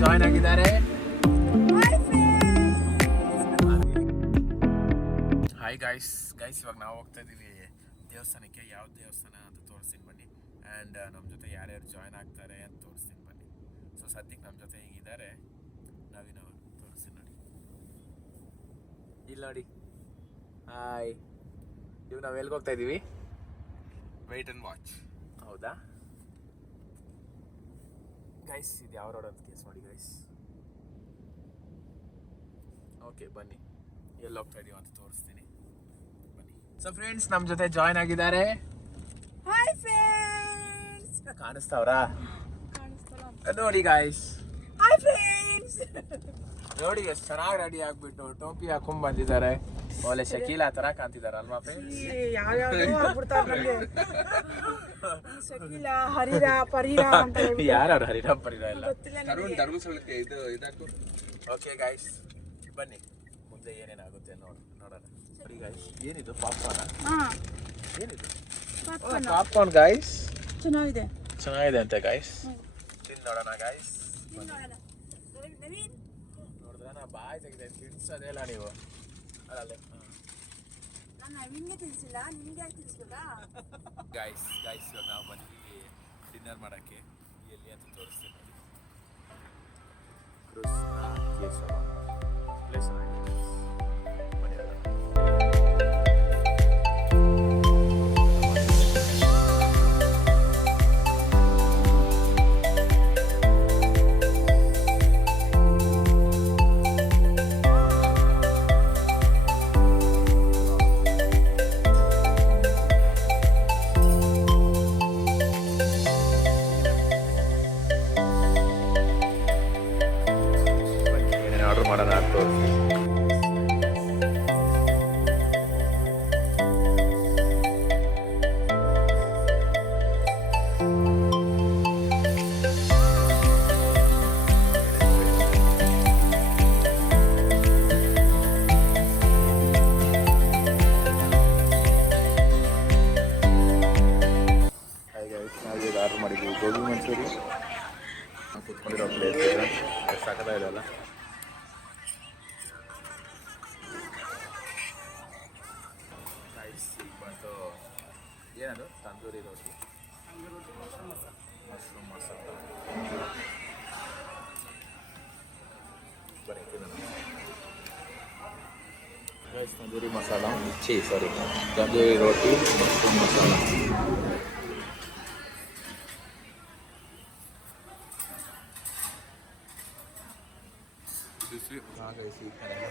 Join ಆಗಿದ್ದಾರೆ. Hi guys ಇವಾಗ ನಾವು ಹೋಗ್ತಾ ಇದ್ದೀವಿ ದೇವಸ್ಥಾನಕ್ಕೆ. ಯಾವ ದೇವಸ್ಥಾನ ಅಂತ ತೋರಿಸ್ತೀನಿ ಬನ್ನಿ. ಆ್ಯಂಡ್ ನಮ್ಮ ಜೊತೆ ಯಾರ್ಯಾರು ಜಾಯ್ನ್ ಆಗ್ತಾರೆ ಅಂತ ತೋರಿಸ್ತೀನಿ ಬನ್ನಿ. ಸೊ ಸದ್ಯಕ್ಕೆ ನಮ್ಮ ಜೊತೆ ಹೀಗಿದ್ದಾರೆ. ನಾವಿನವರು ತೋರಿಸ್ತೀನಿ ನೋಡಿ. ಇಲ್ಲಿ ನೋಡಿ. ಹಾಯ್. ಇವಾಗ ನಾವು ಎಲ್ಲಿಗೆ ಹೋಗ್ತಾ ಇದ್ದೀವಿ? Wait and watch. ಹೌದಾ ಗೈಸ್? ಇದು ಯಾವ ರೋಡ್ ಅಂತ ಕೇಸ್ ಮಾಡಿ ಗೈಸ್. ಓಕೆ ಬನ್ನಿ, ಎಲ್ಲಿ ಹೋಗ್ತಾ ಇದೀವಿ ಅಂತ ತೋರಿಸ್ತೀನಿ ಬನ್ನಿ. ಸೊ ಫ್ರೆಂಡ್ಸ್ ನಮ್ಮ ಜೊತೆ ಜಾಯ್ನ್ ಆಗಿದ್ದಾರೆ. Hi friends. ಕಾಣಿಸ್ತಾವ್ರಾ? ನೋಡಿ ಗೈಸ್. Hi friends. ನೋಡಿ ಎಷ್ಟು ಚೆನ್ನಾಗಿ ರೆಡಿ ಆಗ್ಬಿಟ್ಟು ಟೋಪಿ ಹಾಕೊಂಡ್ ಬಂದಿದ್ದಾರೆ. ಒಳ್ಳೆ ಶಕೀಲಾ ತರ ಕಾಣ್ತಿದಾರೆ ಅಲ್ವಾ ಫ್ರೆಂಡ್ಸ್? ಶಕೀಲಾ, ಹರಿರಾ, ಪರೀರಾ ಅಂತ ಯಾರು ಹರಿರಾ ಪರೀರಾ ಎಲ್ಲ ತರುಣ್ ಧರ್ಮಸ್ಥಳಕ್ಕೆ ಇದು ಇದಾಕು. ಓಕೆ ಗೈಸ್ ಬನ್ನಿ, ಮುಂದೆ ಏನೇನಾಗುತ್ತೆ ನೋಡೋಣ. ನೋಡಿ ಗೈಸ್, ಏನಿದು ಪಾಪ್ಕಾರ್ನ್? ಏನಿದು ಪಾಪ್ಕಾರ್ನ್ ಗೈಸ್? ಚೆನ್ನಾಗಿದೆ ಅಂತೆ ಗೈಸ್. ತಿಂದು ನೋಡೋಣ ಗೈಸ್. ನೋಡಿದ್ರೆ ನಾ ಬಾಯ್ ತೆಗಿದೆ ತಿನ್ಸೋದೇಲ್ಲ ನೀವು. ಅಲ್ಲೇ ಗೈಸ್ ಇವಾಗ ನಾವು ಬಂದ್ವಿ ಡಿನ್ನರ್ ಮಾಡೋಕ್ಕೆ. ಎಲ್ಲಿ ಅಂತ ತೋರಿಸ್ತೀನಿ ನೋಡಿ. ಕೃಷ್ಣ ಕೇಶವ ಪ್ಲೇಸ್ ಬನ್ನಿ. ಆರ್ಡರ್ ಮಾಡೋಣ ಅಂತ ತೋರಿಸಿ. ನಾವು ಆರ್ಡರ್ ಮಾಡಿದ್ವಿ ಗೋಬಿ ಮಂಚೂರಿ. ಕೂತ್ಕೊಂಡಿರೋ ಪ್ಲೇಸ್ ಸಾಕಾಗಿದೆ ಅಲ್ಲ. ಬಂತು ಏನದು ತಂದೂರಿ ರೋಟಿ, ಮಶ್ರೂಮ್ ಮಸಾಲ. ಬರೀ ತಂದೂರಿ ಮಸಾಲ ತಂದೂರಿ ರೋಟಿ, ಮಶ್ರೂಮ್ ಮಸಾಲ. ಹಾಗೆ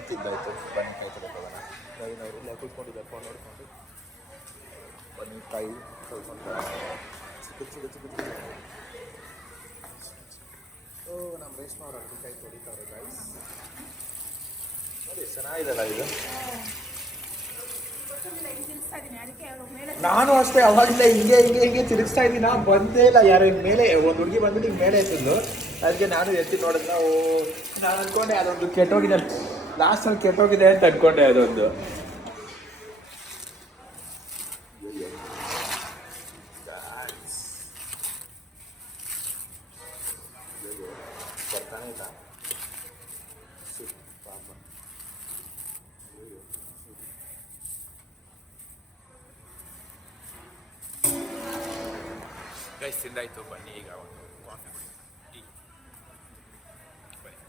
ತಿದ್ದಾಯ್ತು. ಬನ್ನಿ ಕಾಯಿ ತಗೋಣ. ನಾವಿನವರೆಲ್ಲ ಕೂತ್ಕೊಂಡಿದ್ದಾರೆ ಫೋನ್ ನೋಡಿಕೊಂಡು. ಬನ್ನಿಕಾಯಿ ತೊಳ್ಕೊಂಡು ನಮ್ಮ ರೇಷ್ಮೆ ಅವ್ರ ಅಗ್ರಿಕಾಯಿ ತೊಳಿತಾರೆ ಗೈಸ್. ನೋಡಿ ಚೆನ್ನಾಗಿದೆಲ್ಲ ಇದು. ನಾನು ಅಷ್ಟೇ ಅವಾಗಿಲ್ಲ ಹಿಂಗೆ ತಿರುಗಿಸ್ತಾ ಇದ್ದೀನಿ. ಬಂದೇ ಇಲ್ಲ ಯಾರು ಮೇಲೆ. ಒಂದು ಹುಡುಗಿ ಬಂದ್ಬಿಟ್ಟು ಹಿಂಗೆ ಮೇಲೆ ಎತ್ತಿದ್ಲು. ಅದಕ್ಕೆ ನಾನು ಎತ್ತಿ ನೋಡಿದ್ನ. ನಾನು ಅಂದ್ಕೊಂಡೆ ಅದೊಂದು ಕೆಟ್ಟೋಗಿದೆ, ಲಾಸ್ಟಲ್ಲಿ ಕೆಟ್ಟೋಗಿದೆ ಅಂತ ಅಂದ್ಕೊಂಡೆ. ಅದೊಂದು ಬರ್ತಾನೆ ಇಲ್ಲ ಪಾಪ. ಗೈಸ್ ತಿಂದಾಯ್ತು. ಬನ್ನಿ ಈಗ ಒಂದು ಕಾಫಿ ಕುಡಿ, ಟೀ. ಬನ್ನಿ.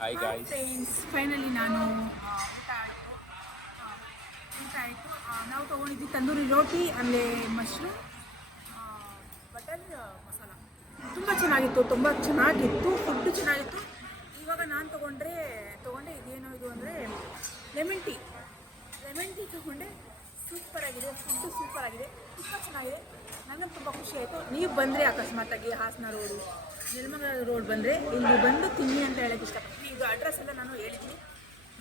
Hi guys. ಫೈನಲಿ ನಾನು ಊಟ ಆಯಿತು. ನಾವು ತೊಗೊಂಡಿದ್ವಿ ತಂದೂರಿ ರೋಟಿ, ಆಮೇಲೆ ಮಶ್ರೂಮ್ ಬಟರ್ ಮಸಾಲ. ತುಂಬ ಚೆನ್ನಾಗಿತ್ತು, ಫುಡ್ಡು ಚೆನ್ನಾಗಿತ್ತು. ಇವಾಗ ನಾನು ತೊಗೊಂಡೆ ಇದೇನೋ ಇದು ಅಂದರೆ ಲೆಮನ್ ಟೀ ತೊಗೊಂಡೆ. ಸೂಪರಾಗಿದೆ, ಫುಡ್ಡು ಸೂಪರಾಗಿದೆ, ತುಂಬ ಚೆನ್ನಾಗಿದೆ. ನನಗೆ ತುಂಬ ಖುಷಿ ಆಯಿತು. ನೀವು ಬಂದರೆ ಅಕಸ್ಮಾತಾಗಿ ಹಾಸನ ರೋಡು, ನೆಲಮಂಗಲ ರೋಡ್ ಬಂದರೆ ಇಲ್ಲಿ ಬಂದು ತಿನ್ನಿ ಅಂತ ಹೇಳೋಕ್ಕೆ ಇಷ್ಟಪಡ್ತೀನಿ. ಈಗ ಅಡ್ರೆಸ್ ಎಲ್ಲ ನಾನು ಹೇಳಿದ್ದೀನಿ,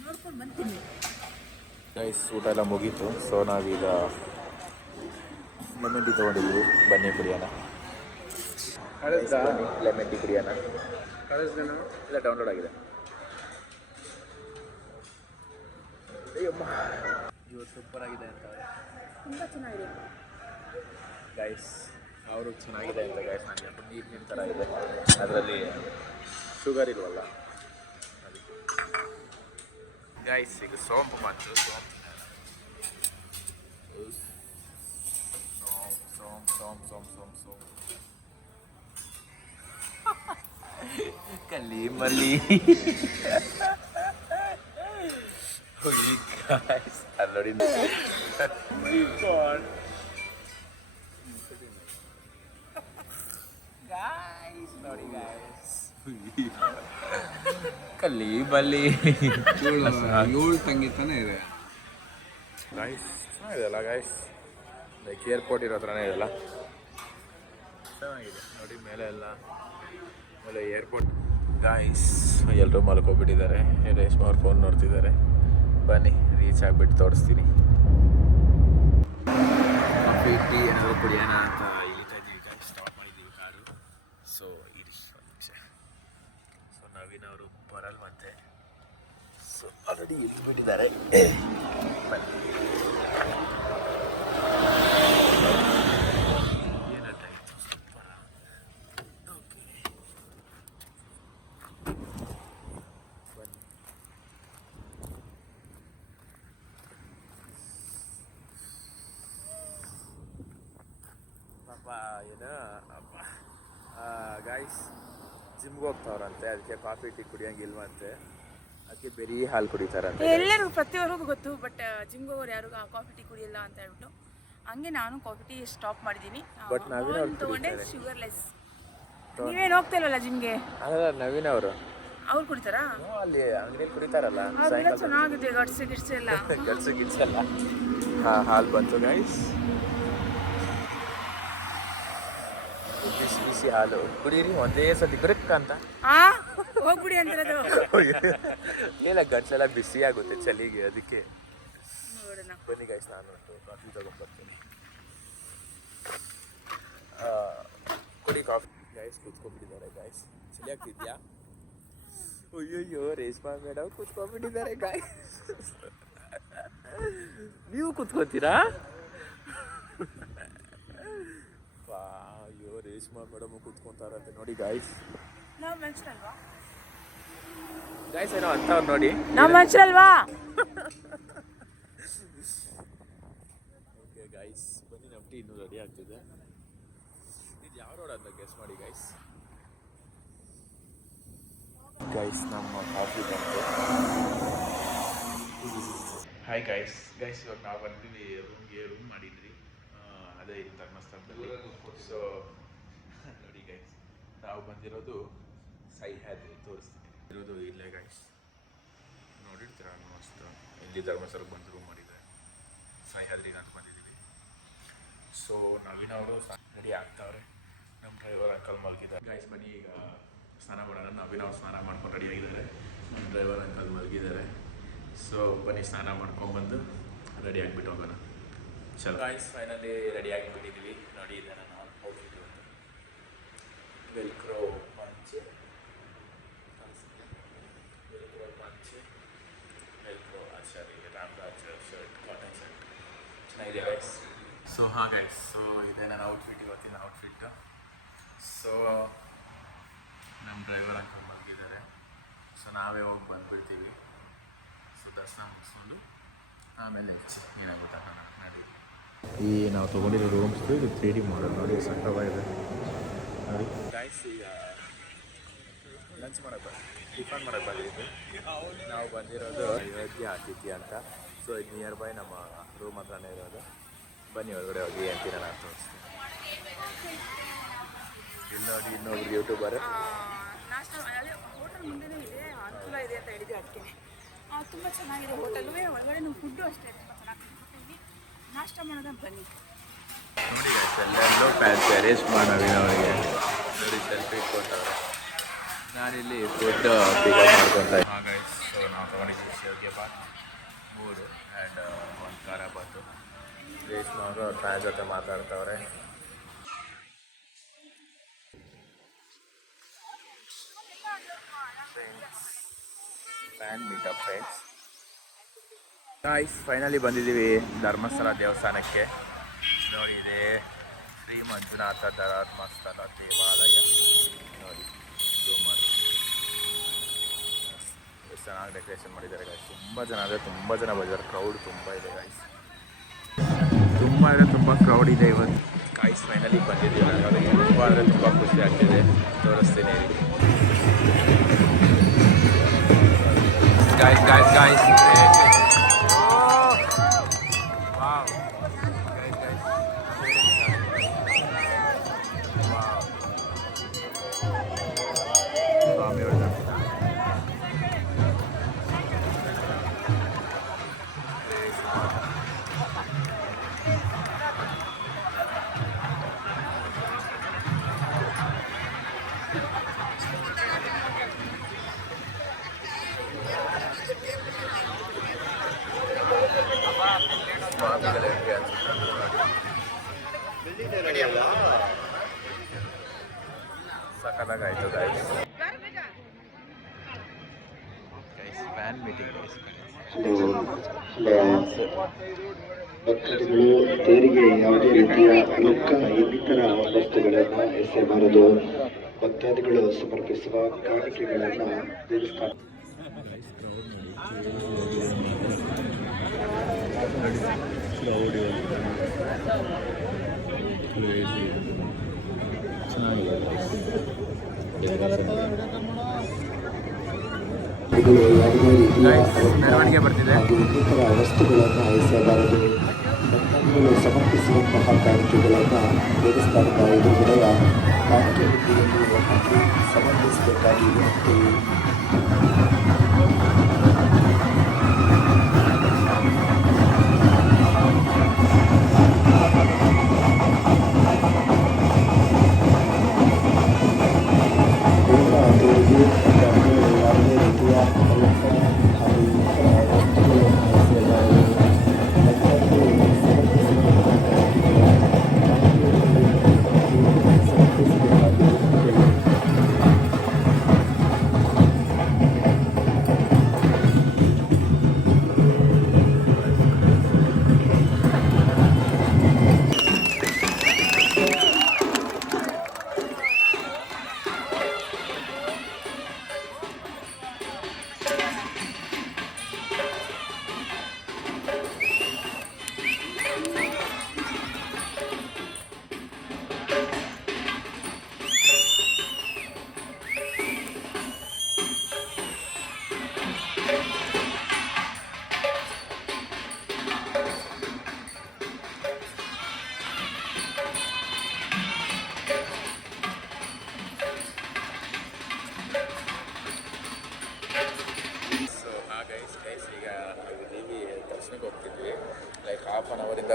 ನೋಡ್ಕೊಂಡು ಬಂದು ಗೈಸ್ ಊಟ ಎಲ್ಲ ಮುಗೀತು. ಸೊ ನಾವೀಗ ಲೆಮನ್ ಟೀ ತೊಗೊಂಡಿದ್ವಿ. ಬನ್ನಿ ಕುಡಿಯೋಣ. ಲೆಮನ್ ಟೀ ಕುಡಿಯೋಣ. ಇಲ್ಲ ಡೌನ್ಲೋಡ್ ಆಗಿದೆ. ಇವತ್ತು ಸೂಪರ್ ಆಗಿದೆ ಅಂತ ತುಂಬ ಚೆನ್ನಾಗಿದೆ ಗೈಸ್. ಅವರು ಚೆನ್ನಾಗಿದೆ ಅಂತ ಗೈಸ್. ನನಗೆ ನೀರಿನ ಥರ ಇದೆ, ಅದರಲ್ಲಿ ಶುಗರ್ ಇಲ್ವಲ್ಲ ಅದಕ್ಕೆ. ಗೈಸ್ ಈಗ ಸೋಂಪು ಬಂತು. ಸೋಂಪು ಕಲಿ ಮಲ್ಲಿ. ಅಲ್ಲಿ ನೋಡಿ ನೋಡಿ ಕಲ್ಲಿ ಬಲ್ಲಿ 7 ತಂಗಿ ತಾನೇ ಇದೆ ಗಾಯ್ಸ್. ಚೆನ್ನಾಗಿದೆಯಲ್ಲ ಗಾಯ್ಸ್, ಲೈಕ್ ಏರ್ಪೋರ್ಟ್ ಇರೋ ಥರನೇ ಇದೆಯಲ್ಲ, ಚೆನ್ನಾಗಿದೆ ನೋಡಿ. ಮೇಲೆ ಏರ್ಪೋರ್ಟ್ ಗಾಯ್ಸ್. ಎಲ್ಲರೂ ಮಲ್ಕೊಬಿಟ್ಟಿದ್ದಾರೆ. ರೇಷ್ಮಾ ಅವ್ರು ಫೋನ್ ನೋಡ್ತಿದ್ದಾರೆ. ಬನ್ನಿ ರೀಚ್ ಆಗಿಬಿಟ್ಟು ತೋರಿಸ್ತೀನಿ. ಕಾಫಿ ಟೀ ಏನಾದರೂ ಕುಡಿಯೋಣ ಅಂತ ಇಳಿತಾ ಇದ್ದೀವಿ ಗಾಯ್ಸ್. ಸ್ಟಾಪ್ ಮಾಡಿದ್ದೀವಿ ಕಾರು. ಸೊ ಇಡಿ ಒಂದು ನಿಮಿಷ. ಸೊ ನವೀನ್ ಅವರು ಬರಲ್ವಂತೆ. So already ಇಳಿದ್ಬಿಟ್ಟಿದ್ದಾರೆ. ಬನ್ನಿ. ಏನಾಯ್ತು ಸೂಪರ. ಓಕೆ ಬನ್ನಿ. ಪಾಪ ಏನು ಅಪ್ಪ ಗಾಯ್ಸ್ ಜಿಮ್ಗೆ ಹೋಗ್ತಾವ್ರಂತೆ, ಅದಕ್ಕೆ ಕಾಫಿ ಟೀ ಕುಡಿಯೋಂಗಿಲ್ವಂತೆ, ಅದಕ್ಕೆ ಬರೀ ಹಾಲು ಕುಡಿತಾರಂತೆ. ಎಲ್ಲರಿಗೂ ಪ್ರತಿಯೊಬ್ಬರಿಗೂ ಗೊತ್ತು, ಬಟ್ ಜಿಮ್ಗೆ ಹೋಗೋರು ಯಾರು ಕಾಫಿ ಟೀ ಕುಡಿಯಲ್ಲ ಅಂತ ಹೇಳ್ಬಿಟ್ಟು ಹಂಗೆ ನಾನು ಕಾಫಿ ಟೀ ಸ್ಟಾಪ್ ಮಾಡಿದ್ದೀನಿ. ಬಟ್ ನವೀನ್ ಅವ್ರು ತೊಗೊಂಡೆ ಶುಗರ್ಲೆಸ್. ನೀವೇನು ಹೋಗ್ತಾ ಇಲ್ವಲ್ಲ ಜಿಮ್ಗೆ? ಅಲ್ಲ ನವೀನ್ ಅವರು ಅವ್ರು ಕುಡಿತಾರಾ? ಅಲ್ಲಿ ಅಂಗಡಿಯಲ್ಲಿ ಕುಡಿತಾರಲ್ಲ, ಅವ್ರೆಲ್ಲ ಚೆನ್ನಾಗಿದೆ ಗಡ್ಸು ಗಿಡ್ಸು ಎಲ್ಲ. ಗಡ್ಸು ಗಿಡ್ಸಲ್ಲ. ಹಾಲು ಬಂತು ಗೈಸ್, ಬಿಸಿ ಬಿಸಿ ಹಾಲು ಕುಡೀರಿ ಒಂದೇ ಸತಿ ಬ್ರಿಕ್ ಅಂತ. ಹೋಗ್ಬಿಡಿ ಅಂತಿರೋದು. ಇಲ್ಲ ಗಡ್ಸೆಲ್ಲ ಬಿಸಿ ಆಗುತ್ತೆ ಚಳಿಗೆ, ಅದಕ್ಕೆ ನೋಡೋಣ. ಬನ್ನಿ ಗೈಸ್, ನಾನು ಕಾಫಿ ತಗೊಂಡ್ಬರ್ತೀನಿ. ಕುಡಿ ಕಾಫಿ. Guys ಕೂತ್ಕೊಂಡ್ಬಿಟ್ಟಿದ್ದಾರೆ guys. ಚಳಿ ಆಗ್ತಿದ್ಯಾ? ಅಯ್ಯಯ್ಯೋ ರೇಷ್ಮಾ ಮೇಡಮ್ ಕೂತ್ಕೊಂಡ್ಬಿಟ್ಟಿದ್ದಾರೆ ಗಾಯ್ಸ್. ನೀವು ಕೂತ್ಕೊತೀರಾ? ಅಯ್ಯೋ ರೇಷ್ಮಾ ಮೇಡಮ್ ಕೂತ್ಕೊಂತಾರಂತೆ ನೋಡಿ ಗಾಯ್ಸ್. ನಾವು ಮನುಷ್ಯರಲ್ವಾ ಗಾಯ್ಸ್? ಏನೋ ಅಂತವ್ರು ನೋಡಿ. ನಾವು ಮನುಷ್ಯರಲ್ವಾ? ಓಕೆ ಗಾಯ್ಸ್ ಬನ್ನಿ, ನಮ್ಮ ಟೀ ಇನ್ನೂ ರೆಡಿ ಆಗ್ತಿದೆ. ಇದು ಯಾವ ರೋಡ್ ಅಂತ ಗೆಸ್ ಮಾಡಿ ಗಾಯ್ಸ್. ಗೈಸ್ ನಮ್ಮ ಕಾಫಿ ಬಂತು. Hi guys. ಇವಾಗ ನಾವು ಬಂದ್ವಿ ರೂಮ್ ಮಾಡಿದ್ವಿ, ಅದೇ ಇಲ್ಲಿ ಧರ್ಮಸ್ಥಳದಲ್ಲಿ. ಸೊ ನೋಡಿ ಗೈಸ್, ನಾವು ಬಂದಿರೋದು ಸಹ್ಯಾದ್ರಿ, ತೋರಿಸ್ತೀನಿ ಇರೋದು ಇಲ್ಲೇ ಗೈಸ್. ನೋಡಿರ್ತೀರ ಮಸ್ತ್. ಇಲ್ಲಿ ಧರ್ಮಸ್ಥಳಕ್ಕೆ ಬಂದು ರೂಮ್ ಮಾಡಿದ್ದಾರೆ. ಸಹ್ಯಾದ್ರಿಗೆ ಅಂತ ಬಂದಿದ್ದೀವಿ. ಸೊ ನವೀನ್ ಅವರು ರೆಡಿ ಆಗ್ತಾವ್ರೆ. ನಮ್ಮ ಡ್ರೈವರ್ ಅಂಕಲ್ ಮಲಗಿದ್ದಾರೆ ಗೈಸ್. ಬನ್ನಿ ಈಗ ಸ್ನಾನ ಮಾಡೋಣ. ನವೀನ್ ಅವ್ರು ಸ್ನಾನ ಮಾಡ್ಕೊಂಡು ರೆಡಿ ಆಗಿದ್ದಾರೆ. ನಮ್ಮ ಡ್ರೈವರ್ ಅಂಕಲ್ ಮಲಗಿದ್ದಾರೆ. ಸೊ ಬನ್ನಿ ಸ್ನಾನ ಮಾಡ್ಕೊಂಡ್ಬಂದು ರೆಡಿ ಆಗಿಬಿಟ್ಟು ಹೋಗೋಣ. ಚಲೋ ಗಾಯ್ಸ್, ಫೈನಲಿ ರೆಡಿ ಆಗಿಬಿಟ್ಟಿದ್ದೀವಿ. ನೋಡಿ ಇದೆ ನಾನು ಔಟ್ಫಿಟ್ ಅಂತ. ವೆಲ್ಕ್ರೋ ಪಂಚೆ, Velcro Achari, Ramraj shirt, cotton shirt ಚೆನ್ನಾಗಿದೆ ಗೈಸ್. ಸೊ ಹಾಂ ಗೈಸ್, ಸೊ ಇದೆ ನನ್ನ ಔಟ್ಫಿಟ್, ಇವತ್ತಿನ ಔಟ್ಫಿಟ್. ಸೊ ನಮ್ಮ ಡ್ರೈವರ್ ಅಂಕಲ್ ಮಲಗಿದ್ದಾರೆ. ಸೊ ನಾವೇ ಹೋಗಿ ಬಂದುಬಿಡ್ತೀವಿ. ಸೊ ದರ್ಶನ ಮುಗಿಸ್ಕೊಂಡು ಆಮೇಲೆ ಏನಾಗುತ್ತೆ ನಡಿ. ಈ ನಾವು ತೊಗೊಂಡಿರೋ ರೂಮ್ಸ್ದು ಇದು 3D ಮಾಡಲ್ ನೋಡಿ, ಸಕ್ಕತ್ತಾಗಿದೆ ನೋಡಿ ಗಾಯ್ಸ್. ಈಗ ಲಂಚ್ ಮಾಡೋಕ್ಕೆ ಟಿಫನ್ ಮಾಡೋಕ್ಕೆ ಬಂದಿದ್ದು. ನಾವು ಬಂದಿರೋದು ಅಯೋಧ್ಯೆ ಆತಿಥ್ಯ ಅಂತ. ಸೊ ಇದು ನಿಯರ್ ಬೈ ನಮ್ಮ ರೂಮ್ ಹತ್ರನೇ ಇರೋದು. ಬನ್ನಿ ಒಳಗಡೆ ಹೋಗಿ ಅಂತೀರ ನಾನು ತೋರಿಸ್ತೀನಿ. ಇಲ್ಲಿ ನೋಡಿ ಇನ್ನೊಬ್ರು ಯೂಟ್ಯೂಬರ್. ನಾಷ್ಟ ಹೋಟೆಲ್ ಮುಂದೆನೇ ಇದೆ, ಅನುಕೂಲ ಇದೆ ಅಂತ ಹೇಳಿದ್ದೆ, ಅದಕ್ಕೆ ತುಂಬ ಚೆನ್ನಾಗಿದೆ ಹೋಟೆಲು. ಒಳಗಡೆ ನಮ್ಮ ಫುಡ್ಡು ಅಷ್ಟೇ ತುಂಬ ಚೆನ್ನಾಗಿದೆ. ಹೋಟೆಲ್ಗೆ ನಾಷ್ಟ ಮಾಡೋದ ಬನ್ನಿ. ನೋಡಿ ಗೈಸ್, ಎಲ್ಲೆಲ್ಲೋ ಫ್ಯಾನ್ಸಿ ಅರೇಂಜ್ ನವೀನ್ ಅವರಿಗೆ ನೋಡಿ ಸೆಲ್ಫಿ ಇಟ್ಕೊಟ್ಟವ್ರೆ. ನಾನಿಲ್ಲಿ ಫುಡ್ ಪಿಕಪ್ ಮಾಡ್ಕೊತಾ. ಹಾಂ ಗೈಸ್, ಸೊ ನಾವು ತೊಗೊಂಡಿದ್ದೀವಿ ಸೇವಿಗೆ ಬಾತ್ 3 ಆ್ಯಂಡ್ 1 ಖಾರ ಬಾತು. ರೇಷ್ಮಾ ಅವರು ಅವ್ರ ಫ್ಯಾನ್ ಜೊತೆ ಮಾತಾಡ್ತವ್ರೆ. Fan meetup friends. Guys finally ಬಂದಿದ್ದೀವಿ ಧರ್ಮಸ್ಥಳ ದೇವಸ್ಥಾನಕ್ಕೆ. ನೋಡಿ ಇದೆ ಶ್ರೀ ಮಂಜುನಾಥ ಧರ್ಮಸ್ಥಳ ದೇವಾಲಯ ನೋಡಿ, ಜೂಮ್ ಮಾಡಿ ಎಷ್ಟು ಚೆನ್ನಾಗಿ ಡೆಕೋರೇಷನ್ ಮಾಡಿದ್ದಾರೆ ಗಾಯ್ಸ್. ತುಂಬ ಜನ ಅಂದರೆ ತುಂಬ ಜನ ಬಂದಿದ್ದಾರೆ, ಕ್ರೌಡ್ ತುಂಬ ಇದೆ ಗಾಯ್ಸ್, ತುಂಬ ಅಂದರೆ ತುಂಬ ಕ್ರೌಡ್ ಇದೆ ಇವತ್ತು ಗಾಯ್ಸ್. ಫೈನಲಿ ಬಂದಿದ್ದೀವಿ, ನನಗೆ ತುಂಬ ಅಂದರೆ ತುಂಬ ಖುಷಿ ಆಗ್ತಿದೆ, ತೋರಿಸ್ತೀನಿ ಗಾಯ್ಸ್ ಗಾಯ್ಸ್ ಗಾಯ್ಸ್. ಸಖತ್ತಾಗಾಯ್ತು ಗಾಯ್ಸ್. ಫ್ಯಾನ್ ಮೀಟಿಂಗ್ ಭಕ್ತಾದಿಗಳು ದೇವರಿಗೆ ಯಾವುದೇ ರೀತಿಯ ರೊಕ್ಕ ಇನ್ನಿತರ ವಸ್ತುಗಳನ್ನು ಎಸೆಯಬಾರದು. ಭಕ್ತಾದಿಗಳು ಸಮರ್ಪಿಸುವ ಕಾಣಿಕೆಗಳನ್ನು ದೇವಸ್ಥಾನ ಮೆರವಣಿಗೆ ಬರ್ತಿದೆ. ಇನ್ನಿತರ ವಸ್ತುಗಳನ್ನು ಎಸೆಯಬಾರದು. ಭಕ್ತಾದಿಗಳು ಸಮರ್ಪಿಸುವಂತಹ ಕಾಣಿಕೆಗಳನ್ನು ದೇವಸ್ಥಾನದ ಎದುರುಗಡೆಯ ಕಾಣಿಕೆ ಹುಂಡಿಯಲ್ಲಿ ಹಾಕಿ ಸಮರ್ಪಿಸಬೇಕಾಗಿ ವಿನಂತಿ.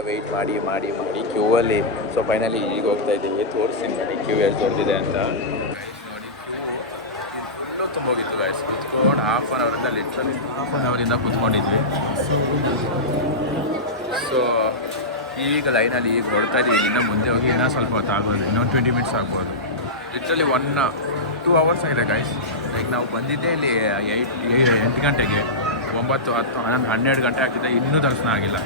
ವೆಯ್ಟ್ ಮಾಡಿ ಮಾಡಿ ಮಾಡಿ ಕ್ಯೂವಲ್ಲಿ. ಸೊ ಫೈನಲಿ ಈಗ ಹೋಗ್ತಾ ಇದ್ದೀವಿ, ತೋರಿಸ್ತೀನಿ ನೋಡಿ ಕ್ಯೂ ಎಷ್ಟು ದೊಡ್ಡದಿದೆ ಅಂತ. ನೋಡಿ ಕ್ಯೂ ತುಂಬೋಗಿತ್ತು ಗಾಯ್ಸ್, ಕುತ್ಕೊಂಡು ಹಾಫ್ ಆನ್ ಅವರಿಂದ ಲಿಟ್ರಲಿ ಹಾಫ್ ಆನ್ ಅವರಿಂದ ಕುತ್ಕೊಂಡಿದ್ವಿ. ಸೊ ಈಗ ಲೈನಲ್ಲಿ ಈಗ ಹೊಡ್ತಾ ಇದ್ದೀವಿ, ಇನ್ನೂ ಮುಂದೆ ಹೋಗಿ ಇನ್ನೂ ಸ್ವಲ್ಪ ಹೊತ್ತು ಆಗ್ಬೋದು, ಇನ್ನೊಂದು 20 ಮಿನಿಟ್ಸ್ ಆಗ್ಬೋದು. ಲಿಟ್ರಲಿ 2 ಅವರ್ಸ್ ಆಗಿದೆ ಗಾಯ್ಸ್. ಲೈಕ್ ನಾವು ಬಂದಿದ್ದೆ ಇಲ್ಲಿ 8 ಗಂಟೆಗೆ, 9, 10, 11, 12 ಗಂಟೆ ಆಗ್ತಿದೆ, ಇನ್ನೂ ದರ್ಶನ ಆಗಿಲ್ಲ.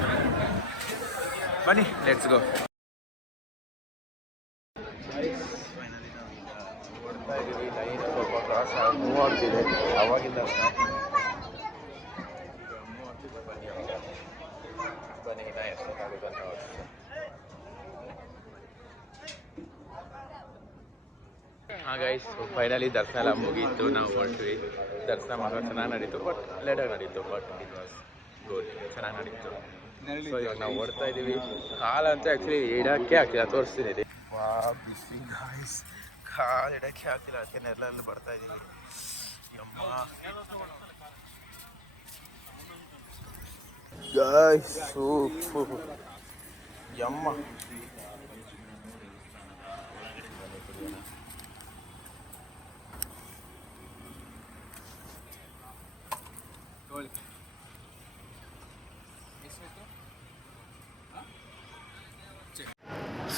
ಬನ್ನಿ ಲೆಟ್ಸ್ ಗೋ. ಫೈನಲಿ ನಾವು ಈಗ ಓಡ್ತಾ ಇದ್ದೀವಿ, ಲೈನ್ ಸ್ವಲ್ಪ ಕ್ರಾಸ್ ಮೂವ್ ಆಗ್ತಿದೆ, ಅವಾಗಿಂದ ಮೂವ್ ಆಗ್ತಿದೆ. ಬನ್ನಿ ಬನ್ನಿ, ನಾ ಎಷ್ಟೊತ್ತಾಗುತ್ತೆ ಅಂತ ನೋಡಿ. ಹಾಂ ಗೈಸ್, ಫೈನಲಿ ದರ್ಶನ ಎಲ್ಲ ಮುಗೀತು, ನಾವು ಹೊರಟ್ವಿ. ದರ್ಶನ ಮಾಡೋದು ಚೆನ್ನಾಗಿ ನಡೀತು, ಬಟ್ ಲೇಟಾಗಿ ನಡೀತು, ಬಟ್ ಇಟ್ ವಾಸ್ ಗುಡ್, ಚೆನ್ನಾಗಿ ನಡೀತು. ಸೊ ಇವಾಗ ನಾವು ಓಡ್ತಾ ಇದ್ದೀವಿ. ಕಾಲಂತೂ ಆ್ಯಕ್ಚುಲಿ ಇಡೋಕ್ಕೆ ಆಗ್ತಿಲ್ಲ, ತೋರಿಸ್ತೀನಿ. ವಾ ಬಿಸಿ ಗಾಯ್ಸ್, ಕಾಲು ಇಡೋಕ್ಕೆ ಆಗ್ತಿಲ್ಲ, ಅದಕ್ಕೆ ನೆರಳಲ್ಲಿ ಬರ್ತಾ ಇದ್ದೀವಿ. ಯಮ್ಮ ಗಾಯ್ಸ್, ಯಮ್ಮ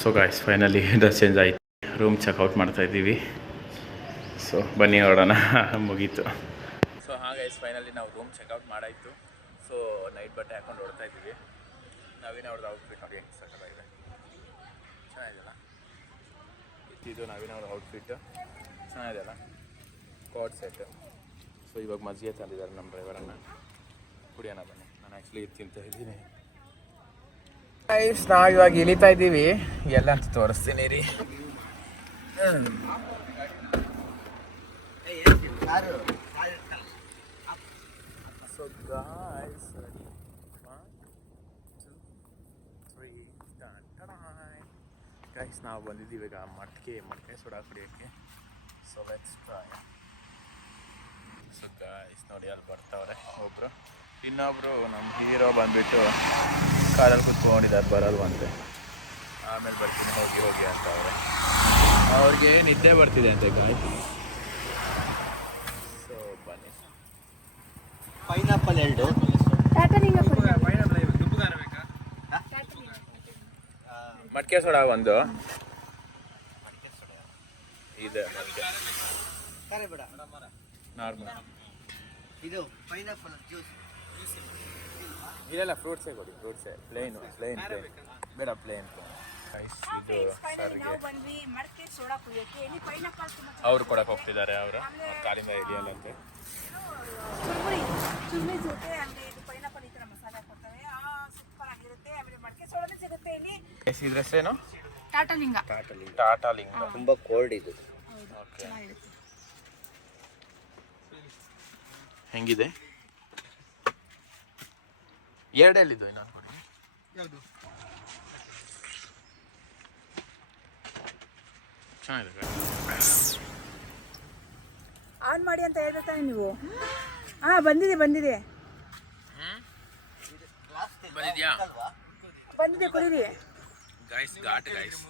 so guys, finally dress change ಆಯಿತು, ರೂಮ್ ಚೆಕ್ಔಟ್ ಮಾಡ್ತಾ ಇದ್ದೀವಿ. ಸೊ ಬನ್ನಿ ಹೊರಡೋಣ, ಮುಗೀತು. ಸೊ ಹಾಂ ಗೈಸ್, ಫೈನಲಿ ನಾವು ರೂಮ್ ಚೆಕ್ಔಟ್ ಮಾಡಾಯಿತು. ಸೊ ನೈಟ್ ಬಟ್ಟೆ ಹಾಕೊಂಡು ಹೊಡ್ತಾ ಇದ್ದೀವಿ. ನಾವೇನು ಅವ್ರದ್ದು ಔಟ್ಫಿಟ್ ನೋಡಿ ಹೆಂಗೆ ಸಕ್ಕತ್ತಾಗಿದೆ, ಚೆನ್ನಾಗಿದೆಯಲ್ಲ. ಇದು ನಾವಿನ ಔಟ್ಫಿಟ್ ಚೆನ್ನಾಗಿದೆ ಅಲ್ಲ, ಕೋಟ್ ಸೆಟ್. ಸೊ ಇವಾಗ ಮಜ್ಜಿಗೆ ತಂದಿದ್ದಾರೆ ನಮ್ಮ ಡ್ರೈವರನ್ನು, ಕುಡಿಯೋಣ ಬನ್ನಿ. ನಾನು ಆ್ಯಕ್ಚುಲಿ ಇದು ತಿಂತ ಇದ್ದೀನಿ. ನಾವು ಇವಾಗ ಇಳಿತಾ ಇದ್ದೀವಿ, ಎಲ್ಲ ಅಂತ ತೋರಿಸ್ತೀನಿ ರೀ. ಸೊ ಗಾಯ್ಸ್, 1 2 3 ಗೈಸ್, ನಾವು ಬಂದಿದ್ದೀವಿ ಈಗ ಮಟ್ಕೆ ಸೋಡಾ ಕುಡಿಯೋಕ್ಕೆ. So let's try. So guys ನೋಡಿ, ಅಲ್ಲಿ ಬರ್ತಾವ್ರೆ ಒಬ್ಬರು. ಇನ್ನೊಬ್ಬರು ನಮ್ಮ ಹೀರೋ ಬಂದುಬಿಟ್ಟು ಕಾರಲ್ಲಿ ಕೂತ್ಕೊಂಡಿದ್ದಾರೆ, ಬರಲ್ವಂತೆ. ಆಮೇಲೆ ಬರ್ತೀನಿ ಹೋಗಿ ಅಂತ ಅವ್ರಿಗೆ ನಿದ್ದೆ ಬರ್ತಿದೆ ಅಂತೆ ಗಾಯ್ಸ್. ಸೊ ಬನ್ನಿ. ಪೈನಾಪಲ್ 2 ಮಟ್ಕೆ ಸೋಡಾ 1 ಇದೆ, ನಾರ್ಮಲ್. ಇದು ಪೈನಾಪಲ್ ಜ್ಯೂಸ್ ಇಲ್ಲ ಫ್ರೂಟ್ಸೇ ಕೊಡಿ, ಫ್ರೂಟ್ಸೇ. ಪ್ಲೇನ್ ಬೇಡ, ಪ್ಲೇನ್. ಇದು ಸರ್ಗೆ ನಾವು ಬಂದ್ವಿ ಮಡಕೆ ಸೋಡಾ ಕುಡಿಯೋಕ್ಕೆ. ಇಲ್ಲಿ ಪೈನಾಪಲ್ ತುಂಬಾ ಅವ್ರು ಕೊಡಕ್ಕೆ ಹೋಗ್ತಿದ್ದಾರೆ, ಅವರು ಕಾಲಿಂದ ಹಿಡಿಯಲ್ಲಂತೆ. ಚುರ್ಮುರಿ ಜೊತೆ ಅಂದರೆ ಇದು ಪೈನಾಪಲ್ ಈ ಥರ ಮಸಾಲೆ ಕೊಡ್ತವೆ, ಸೂಪರ್ ಆಗಿರುತ್ತೆ. ಆಮೇಲೆ ಮಡಕೆ ಸೋಡಾನೇ ಸಿಗುತ್ತೆ ಇಲ್ಲಿ. ಇದ್ರ ಹೆಸರೇನು? ಟಾಟಾಲಿಂಗ. ಟಾಟಾಲಿಂಗ. ತುಂಬಾ ಕೋಲ್ಡ್ ಇದು. ಓಕೆ, ಹೆಂಗಿದೆ? ಎರಡೆಲ್ಲಿದ್ದು ಇನ್ನೊಂದು ಕೊಡಿ. ಯಾವುದು? ಚೆನ್ನಾಗಿದೆ. ಆನ್ ಮಾಡಿ ಅಂತ ಹೇಳ್ಬೇಕಾ ನೀವು? ಹಾಂ, ಬಂದಿದೆ ಬಂದಿದ್ಯಾ? ಬಂದಿದೆ, ಕುಡೀರಿ. ಗೈಸ್ ಘಾಟ್ ಗೈಸ್,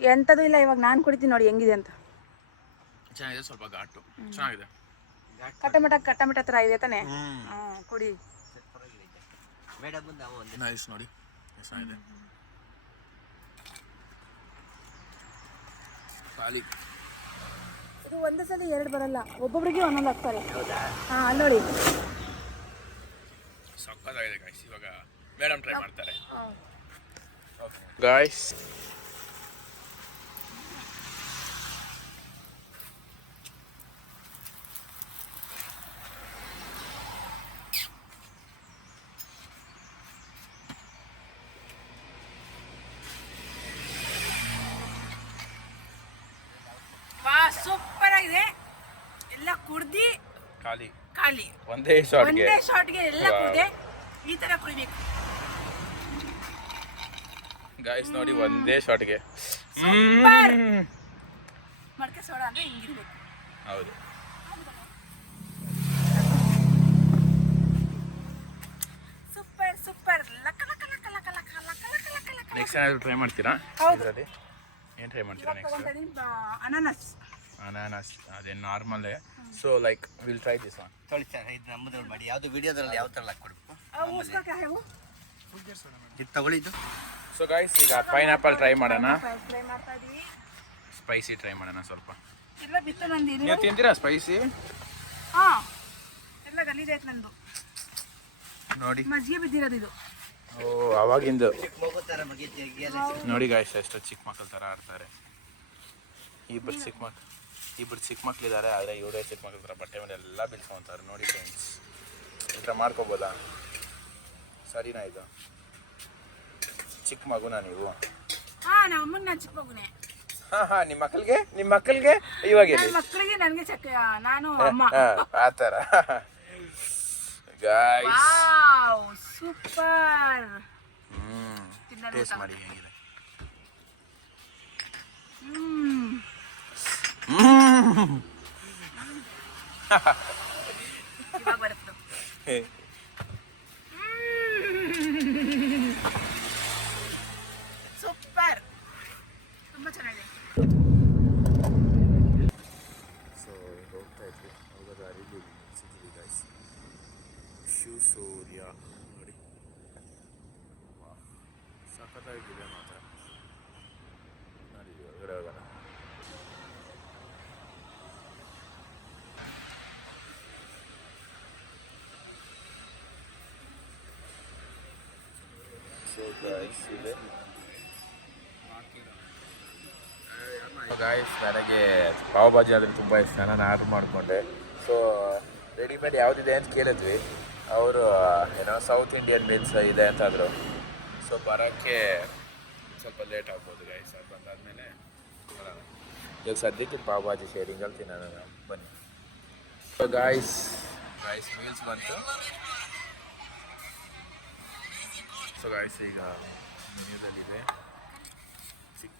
ಎಂಥದ್ದು ಇಲ್ಲ. ಇವಾಗ ನಾನು ಕುಡಿತೀನಿ ನೋಡಿ ಹೆಂಗಿದೆ ಅಂತ. ಚೆನ್ನಾಗಿದೆ, ಸ್ವಲ್ಪ ಘಾಟು, ಚೆನ್ನಾಗಿದೆ. ಕಟ್ಟಮಿಟ ಥರ ಇದೆ ತಾನೆ? ಹಾಂ, ಕುಡಿ. ನೈಸ್ ನೋಡಿ, ಚೆನ್ನಾಗಿದೆ. ಖಾಲಿ ಇದು ಒಂದೇ ಸಲ 2 ಬರಲ್ಲ, ಒಬ್ಬೊಬ್ರಿಗೆ ಒಂದೊಂದು ಹಾಕ್ತಾರೆ. ಹಾಂ, ಅಲ್ಲಿ ನೋಡಿ. ಸಕ್ಕತ್ತಾಗಿದೆ ಗೈಸ್. ಇವಾಗ ಮೇಡಮ್ ಟ್ರೈ ಮಾಡ್ತಾರೆ. ಗೈಸ್ ಸೂಪರ್ ಆಗಿದೆ. ಎಲ್ಲ ಕುಡ್ದು ಖಾಲಿ ಒಂದೇ ಶಾಟ್ಗೆ ಎಲ್ಲ ಕುಡ್ದೆ. ಈ ತರ ಕುಡಿಬೇಕು ಗೈಸ್ ನೋಡಿ, ಒಂದೇ ಶಾಟ್ಗೆ. ಮಡಕೆ ಸೋಡಾ ಅಂದ್ರೆ ಹಿಂಗಿರ್ಬೇಕು. ಹೌದು. ಸೂಪರ್. ನೆಕ್ಸ್ಟ್ ಏನಾದರೂ ಟ್ರೈ ಮಾಡ್ತೀರಾ? ಹೌದು. ಇದರಲ್ಲಿ ಏನು ಟ್ರೈ ಮಾಡ್ತೀರಾ ನೆಕ್ಸ್ಟ್? ಅನಾನಸ್ ಅದೇ ನಾರ್ಮಲೇ. So like will try this one. ತೊಳಿ ಸರ್, ಇದು ನಮ್ಮದ್ರಲ್ಲಿ ಮಾಡಿ. ಯಾವುದು ವಿಡಿಯೋದ್ರಲ್ಲಿ ಯಾವ ಥರ ಕೊಡಬೇಕು? ಇದು ತಗೊಳ್ಳಿದ್ದು. ಸೊ ಗೈಸ್, ಈಗ ಪೈನಾಪಲ್ ಟ್ರೈ ಮಾಡೋಣ. ಟ್ರೈ ಮಾಡ್ತಾ ಇದೀವಿ. ಸ್ಪೈಸಿ ಟ್ರೈ ಮಾಡೋಣ ಸ್ವಲ್ಪ. ಎಲ್ಲ ಬಿತ್ತು ನಂದು. ನೀವು ತಿಂತೀರಾ ಸ್ಪೈಸಿ? ಹಾಂ, ಎಲ್ಲ ಗಲೀಜಾಯ್ತು ನಂದು. ನೋಡಿ, ಮಜ್ಜಿಗೆ ಬಿದ್ದಿರೋದು ಇದು. ಓ, ಅವಾಗಿಂದು ಮಗು ಥರ ನೋಡಿ ಗೈಸ್, ಎಷ್ಟು ಚಿಕ್ಕ ಮಕ್ಕಳ ಥರ ಆಡ್ತಾರೆ. ಇಬ್ಬರು ಚಿಕ್ಕ ಮಕ್ಕಳಿದ್ದಾರೆ, ಆದರೆ ಇವರೇ ಚಿಕ್ಕ ಮಕ್ಕಳ ಥರ ಬಟ್ಟೆ ಮೇಲೆ ಎಲ್ಲ ಬಿಲ್ಸ್ಕೊತಾರೆ. ನೋಡಿ ಫ್ರೆಂಡ್ಸ್, ಈ ಥರ ಮಾಡ್ಕೋಬೋದಾ? ಸರಿನಾ ಇದು? ಚಿಕ್ಕ ಮಗುನಾ ನೀವು? ಹಾಂ, ನಮ್ಮ ಅಮ್ಮನ ನಾನು ಚಿಕ್ಕ ಮಗುನೇ. ಹಾಂ, ನಿಮ್ಮ ಮಕ್ಕಳಿಗೆ ಇವಾಗ ಮಕ್ಕಳಿಗೆ ನನಗೆ ನಾನು ಅಮ್ಮ. ಆ ಥರ ಗೈಸ್. ಸೂಪರ್. ಟೇಸ್ಟ್ ಮಾಡಿ ಹೇಗಿದೆ. ಇವಾಗ ಬರುತ್ತೆ. ಸೂಪರ್, ತುಂಬ ಚೆನ್ನಾಗಿದೆ. ಸೊ ಹೋಗ್ತಾ ಇದ್ವಿ, ಹೋಗೋ ದಾರಿಲಿ ಸಿಕ್ಕಿದ್ವಿ ಗೈಸ್. ಸೂರ್ಯ ನೋಡಿ, ಸಖತ್ತಾಗಿದೆ ಮಾತ್ರ. ನೋಡಿ ಹೊರಗಡೆ ಹೋಗೋಣ. ಸೊ ಗೈಸ್, ಇದೆ ಗಾಯ್ಸ್ ನನಗೆ ಪಾವ್ ಭಾಜಿ ಅಂದರೆ ತುಂಬ ಇಷ್ಟ. ನಾನು ಆರ್ಡ್ರ್ ಮಾಡಿಕೊಂಡೆ. ಸೊ ರೆಡಿಮೇಡ್ ಯಾವುದಿದೆ ಅಂತ ಕೇಳಿದ್ವಿ. ಅವರು ಏನೋ ಸೌತ್ ಇಂಡಿಯನ್ ಮೀಲ್ಸ್ ಇದೆ ಅಂತಂದರು. ಸೊ ಬರೋಕ್ಕೆ ಸ್ವಲ್ಪ ಲೇಟ್ ಆಗ್ಬೋದು ಗೈಸ್. ಅದು ಬಂದಾದಮೇಲೆ ಇವಾಗ ಸದ್ಯಕ್ಕೆ ಪಾವ್ ಭಾಜಿ ಶೇರಿಂಗಲ್ಲಿ ತಿನ್ನೋಣ ನಾವು. ಬನ್ನಿ. ಸೊ ಗಾಯ್ಸ್ ಮೀಲ್ಸ್ ಬಂತು. ಸೊ ಗಾಯ್ಸ್ ಈಗ ಮೆನ್ಯೂದಲ್ಲಿದೆ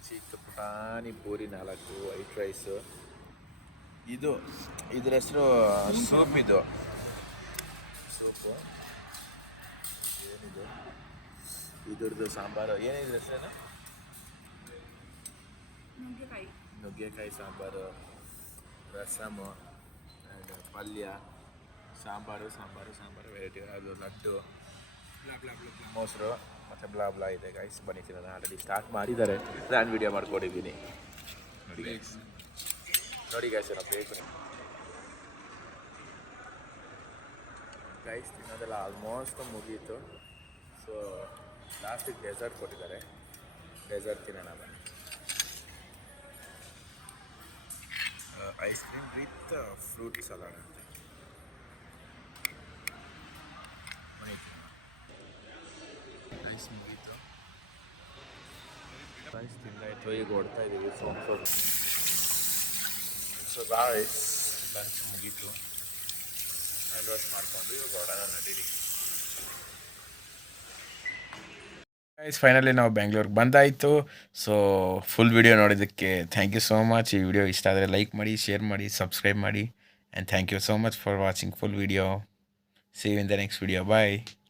ಚಿಕ್ಕ ಪುಟಾಣಿ ಪೂರಿ 4, ವೈಟ್ ರೈಸು. ಇದ್ರ ಹೆಸರು ಸೂಪ್. ಇದು ಸೂಪು ಏನಿದೆ ಇದ್ರದ್ದು ಸಾಂಬಾರು. ಏನಿದೆ ಹೆಸರೇನು? ನುಗ್ಗೆಕಾಯಿ ಸಾಂಬಾರು, ರಸಮು ಆ್ಯಂಡ್ ಪಲ್ಯ, ಸಾಂಬಾರು ವೆರೈಟಿ. ಅದು ಲಡ್ಡು, ಮೊಸರು ಮತ್ತು ಬ್ಲಾ ಇದೆ ಗೈಸ್. ಬನ್ನಿ ತಿನ್ನೋಣ. ಆಲ್ರೆಡಿ ಸ್ಟಾರ್ಟ್ ಮಾಡಿದ್ದಾರೆ. ನಾನು ವೀಡಿಯೋ ಮಾಡ್ಕೊಂಡಿದ್ದೀನಿ. ನೋಡಿ ಗೈಸ್ ನಾವು ಬೇಕು ಗೈಸ್. ತಿನ್ನೋದೆಲ್ಲ ಆಲ್ಮೋಸ್ಟ್ ಮುಗೀತು. ಸೊ ಲಾಸ್ಟಿಗೆ ಡೆಸರ್ಟ್ ಕೊಟ್ಟಿದ್ದಾರೆ. ಡೆಸರ್ಟ್ ತಿನ್ನೋಣ ಬನ್ನಿ. Ice cream with fruit salad ಅಂತ. ರೈಸ್ ಮುಗೀತು. ರೈಸ್ ತಿಂದಾಯಿತು. ಈಗ ಓಡ್ತಾ ಇದ್ದೀವಿ. ಸೊ ಗಾಯ್ಸ್ ಲಂಚ್ ಮುಗೀತು. ಹ್ಯಾಂಡ್ ವಾಶ್ ಮಾಡಿಕೊಂಡು ಇವಾಗ ಓಡೋಣ ನಡೀರಿ. ಗೈಸ್ ಫೈನಲಿ ನಾವು ಬೆಂಗಳೂರಿಗೆ ಬಂದಾಯಿತು. ಸೊ ಫುಲ್ ವಿಡಿಯೋ ನೋಡಿದ್ದಕ್ಕೆ ಥ್ಯಾಂಕ್ ಯು ಸೋ ಮಚ್. ಈ ವಿಡಿಯೋ ಇಷ್ಟ ಆದರೆ ಲೈಕ್ ಮಾಡಿ, ಶೇರ್ ಮಾಡಿ, ಸಬ್ಸ್ಕ್ರೈಬ್ ಮಾಡಿ. And thank you so much for watching full video. See you in the next video. Bye.